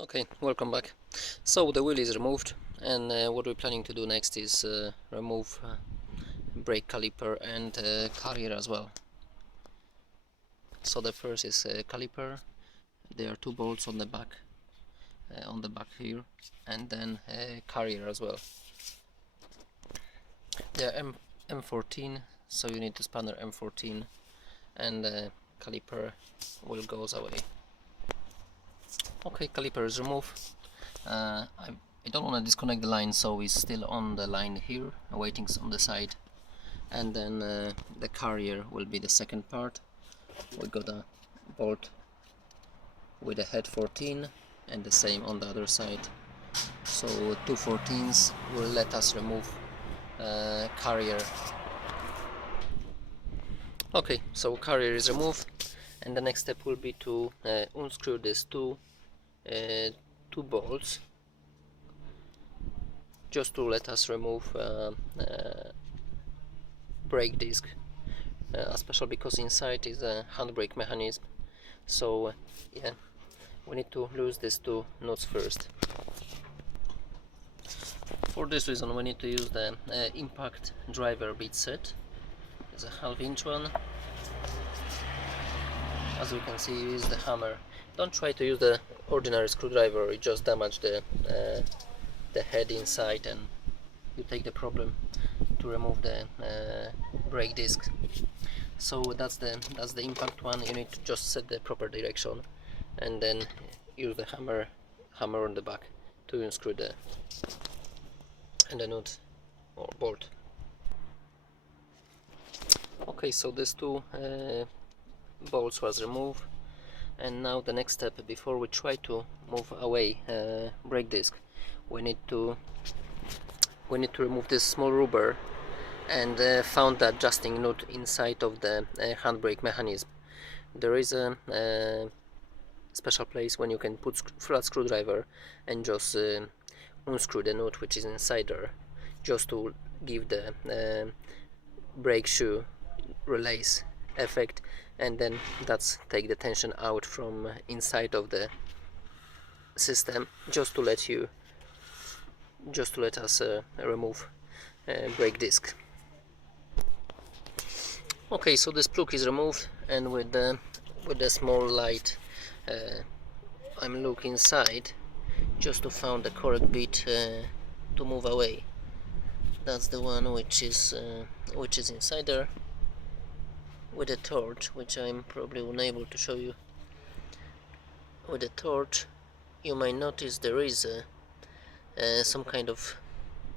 Okay, welcome back. So the wheel is removed, and what we're planning to do next is remove brake caliper and carrier as well. So the first is caliper. There are two bolts on the back here, and then carrier as well. They are M14, so you need to spanner M14, and caliper will goes away. Okay, caliper is removed. I don't want to disconnect the line, so it's still on the line here, waiting on the side. And then the carrier will be the second part. We got a bolt with a head 14 and the same on the other side. So 2 14s will let us remove carrier. Okay, so carrier is removed, and the next step will be to unscrew these two bolts, just to let us remove brake disc, especially because inside is a handbrake mechanism. So yeah, we need to lose these two nuts first. For this reason we need to use the impact driver bit set. It's a 1/2 inch one. As you can see, use the hammer. Don't try to use the ordinary screwdriver, it just damages the head inside, and you take the problem to remove the brake disc. So that's the impact one. You need to just set the proper direction, and then use the hammer on the back to unscrew the nut or bolt. Okay, so these two bolts was removed, and now the next step, before we try to move away brake disc, we need to remove this small rubber and found the adjusting nut inside of the handbrake mechanism. There is a special place when you can put flat screwdriver and just unscrew the nut which is inside there, just to give the brake shoe release effect, and then that's take the tension out from inside of the system, just to let us remove brake disc. Okay, so this plug is removed, and with the small light I'm looking inside just to find the correct bit to move away. That's the one which is inside there. With a torch, which I'm probably unable to show you. With a torch, you might notice there is some kind of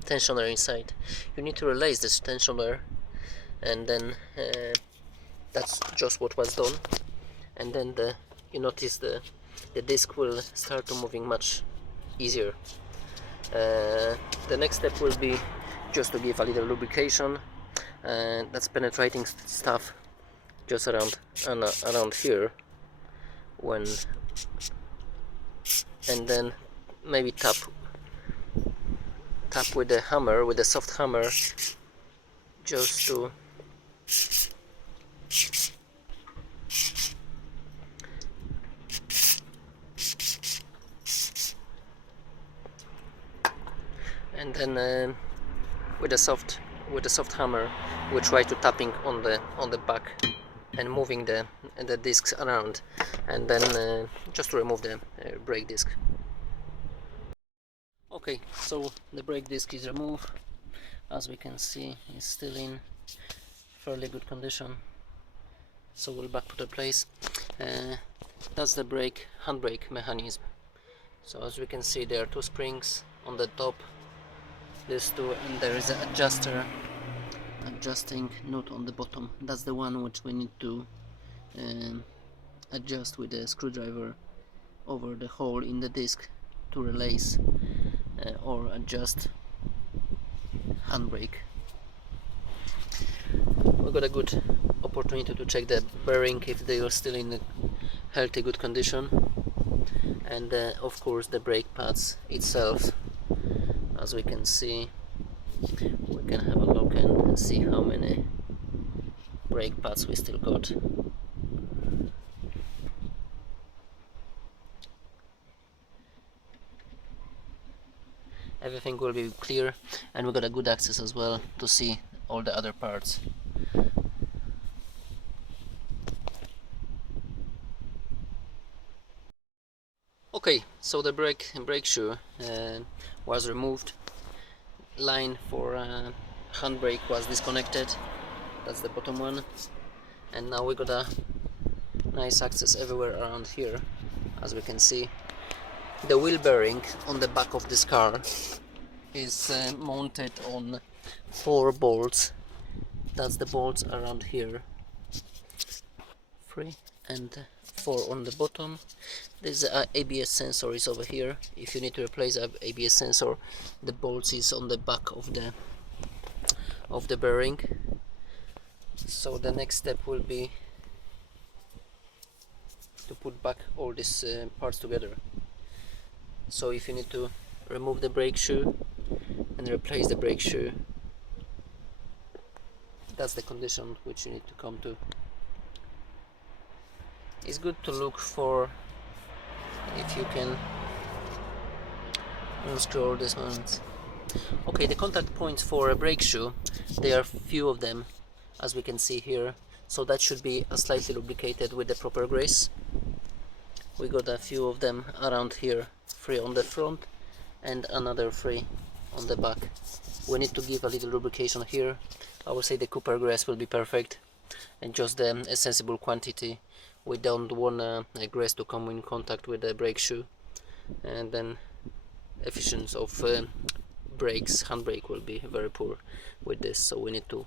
tensioner inside. You need to release this tensioner, and then that's just what was done. And then you notice the disc will start to moving much easier. The next step will be just to give a little lubrication. That's penetrating stuff just around here, and then maybe tap with the hammer, with the soft hammer, just to and then with the soft hammer we try to tapping on the back and moving the discs around, and then just to remove the brake disc. Okay, so the brake disc is removed. As we can see, it's still in fairly good condition, so we'll back to the place. That's the handbrake mechanism. So as we can see, there are two springs on the top, these two, and there is an adjusting nut on the bottom. That's the one which we need to adjust with a screwdriver over the hole in the disc to release or adjust handbrake. We got a good opportunity to check the bearing if they are still in a healthy, good condition, and of course the brake pads itself. As we can see, we can have a look and see how many brake pads we still got. everything will be clear, and we got a good access as well to see all the other parts. Okay, so the brake shoe was removed. Line for handbrake was disconnected. That's the bottom one, and now we got a nice access everywhere around here. As we can see, the wheel bearing on the back of this car is mounted on 4 bolts. That's the bolts around here, 3 and 4 on the bottom. This ABS sensor is over here. If you need to replace the ABS sensor, the bolts is on the back of the bearing. So the next step will be to put back all these parts together. So if you need to remove the brake shoe and replace the brake shoe, that's the condition which you need to come to. It's good to look for if you can unscrew all these ones. Okay, the contact points for a brake shoe, there are few of them, as we can see here, so that should be slightly lubricated with the proper grease. We got a few of them around here, 3 on the front and another 3 on the back. We need to give a little lubrication here. I would say the copper grease will be perfect, and just a sensible quantity. We don't want a grease to come in contact with the brake shoe, and then efficiency of brakes, handbrake will be very poor with this, so we need to